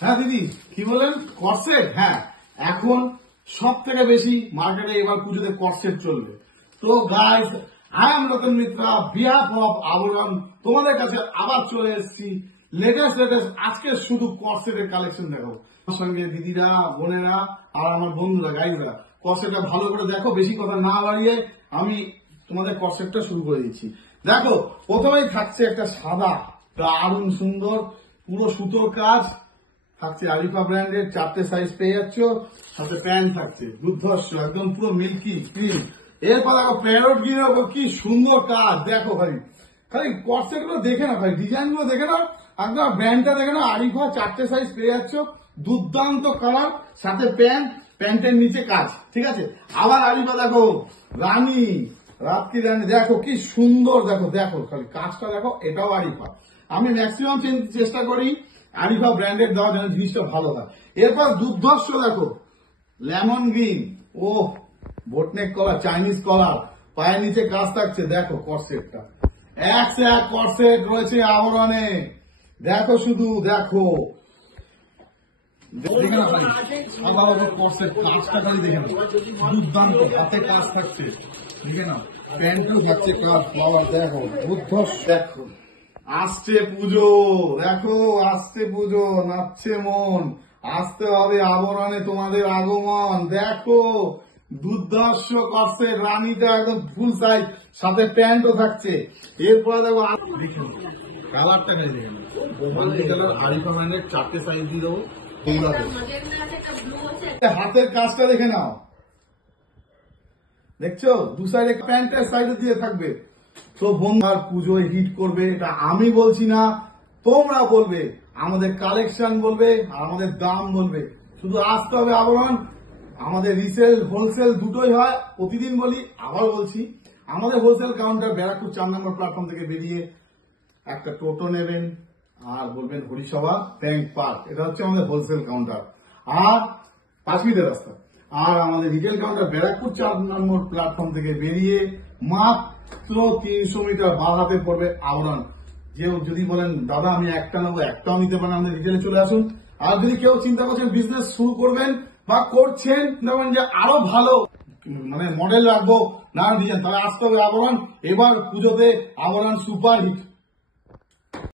হ্যাঁ দিদি কি বলেন কর্সেট? হ্যাঁ এখন সব থেকে বেশি মার্কেটে এবার পুজোতে কর্সেট চলবে। তো guys I am Ratan Mitra behalf of আবরণ তোমাদের কাছে আবার চলে এসেছি লেটেস্ট আজকে শুধু কর্সেটের কালেকশন দেখাবো। আমার সঙ্গে দিদিরা বোনেরা আর আমার বন্ধুরা গাইজরা কর্সেটটা ভালো করে দেখো, বেশি কথা না বাড়িয়ে আমি তোমাদের কর্সেটটা শুরু করে দিচ্ছি। দেখো প্রথমেই থাকছে একটা সাদা দারুণ সুন্দর পুরো সুতোর কাজ থাকছে, আরিফা ব্র্যান্ডের 4টে সাইজ পেয়ে যাচ্ছ, সাথে প্যান্ট থাকছে দুর্ধর্ষ একদম পুরো মিল্কি ক্রিম। এরপর দেখো প্যারট গ্রিনের ওপর কি সুন্দর কাজ, দেখো ভাই খালি কর্সেট গুলো দেখে না ভাই, ডিজাইন গুলো দেখে না, একদম ব্র্যান্ডটা দেখে না। আরিফা 4টে সাইজ পেয়ে যাচ্ছ, দুর্দান্ত কালার, সাথে প্যান্টের নিচে কাজ, ঠিক আছে। আবার আরিফা দেখো রানী রাত্রি রানী, দেখো কি সুন্দর, দেখো দেখো খালি কাজটা দেখো, এটাও আরিফা। আমি ম্যাক্সিমাম চেষ্টা করি আরিফা ব্র্যান্ডেড দেওয়া যেন জিনিসটা ভালো হয়। এরপর দুর্ধর্ষ দেখো লেমন গ্রিন, ও বোটনেক কলার, চাইনিজ কলার, পায়ের নিচে কাজ থাকছে, দেখো কর্সেটটা এক সে এক কর্সেট রয়েছে আবরণে, দেখো শুধু দেখো দেখে না ভাই কর্সেট কাজটা খালি দেখে না, দুর্দান্ত হাতে কাজ থাকছে, দেখে না প্যান্টও থাকছে কাজ ফ্লাওয়ার, দেখো দুর্ধর্ষ। দেখো আসছে পুজো, দেখো আসছে পুজো, নাচছে মন, আসতে হবে আবরণে তোমাদের আগমন, দেখো দুর্ধর্ষ কর্সেট, রানীটা একদম ফুল সাইজ, সাথে প্যান্টও থাকছে। এরপরে দেখো কালারটা নেই, দেখে আরিফা ব্র্যান্ডের 4টে সাইজ দিয়ে দেবো, হাতের কাজটা দেখে নাও, দেখছো দু সাইডে প্যান্টের সাইডে দিয়ে থাকবে। তো বন্ধুর পুজোয় হিট করবে, এটা আমি বলছি না, তোমরা বলবে, আমাদের কালেকশন বলবে আর আমাদের দাম বলবে। শুধু আসতে হবে আবরণ, আমাদের রিসেল হোলসেল দুটোই হয়, প্রতিদিন বলি আবার বলছি, আমাদের হোলসেল কাউন্টার ব্যারাকপুর 4 নম্বর প্ল্যাটফর্ম থেকে বেরিয়ে একটা টোটো নেবেন আর বলবেন হরিসভা ব্যাংক পার্ক, এটা হচ্ছে আমাদের হোলসেল কাউন্টার আর 5 মিনিটের রাস্তা। আর আমাদের রিটেল কাউন্টার ব্যারাকপুর 4 নম্বর প্ল্যাটফর্ম থেকে বেরিয়ে মাত্র 300 মিটার বাঁ হাতে পড়বে আবরণ। কেউ যদি বলেন দাদা আমি একটা নেবো, একটাও নিতে পারেন, আমাদের রিটেলে চলে আসুন। আর যদি কেউ চিন্তা করছেন বিজনেস শুরু করবেন বা করছেন, দেখবেন যে আরো ভালো মানে মডেল রাখবো না ডিজাইন, তাহলে আসতে হবে আবরণ। এবার পুজোতে আবরণ সুপার হিট।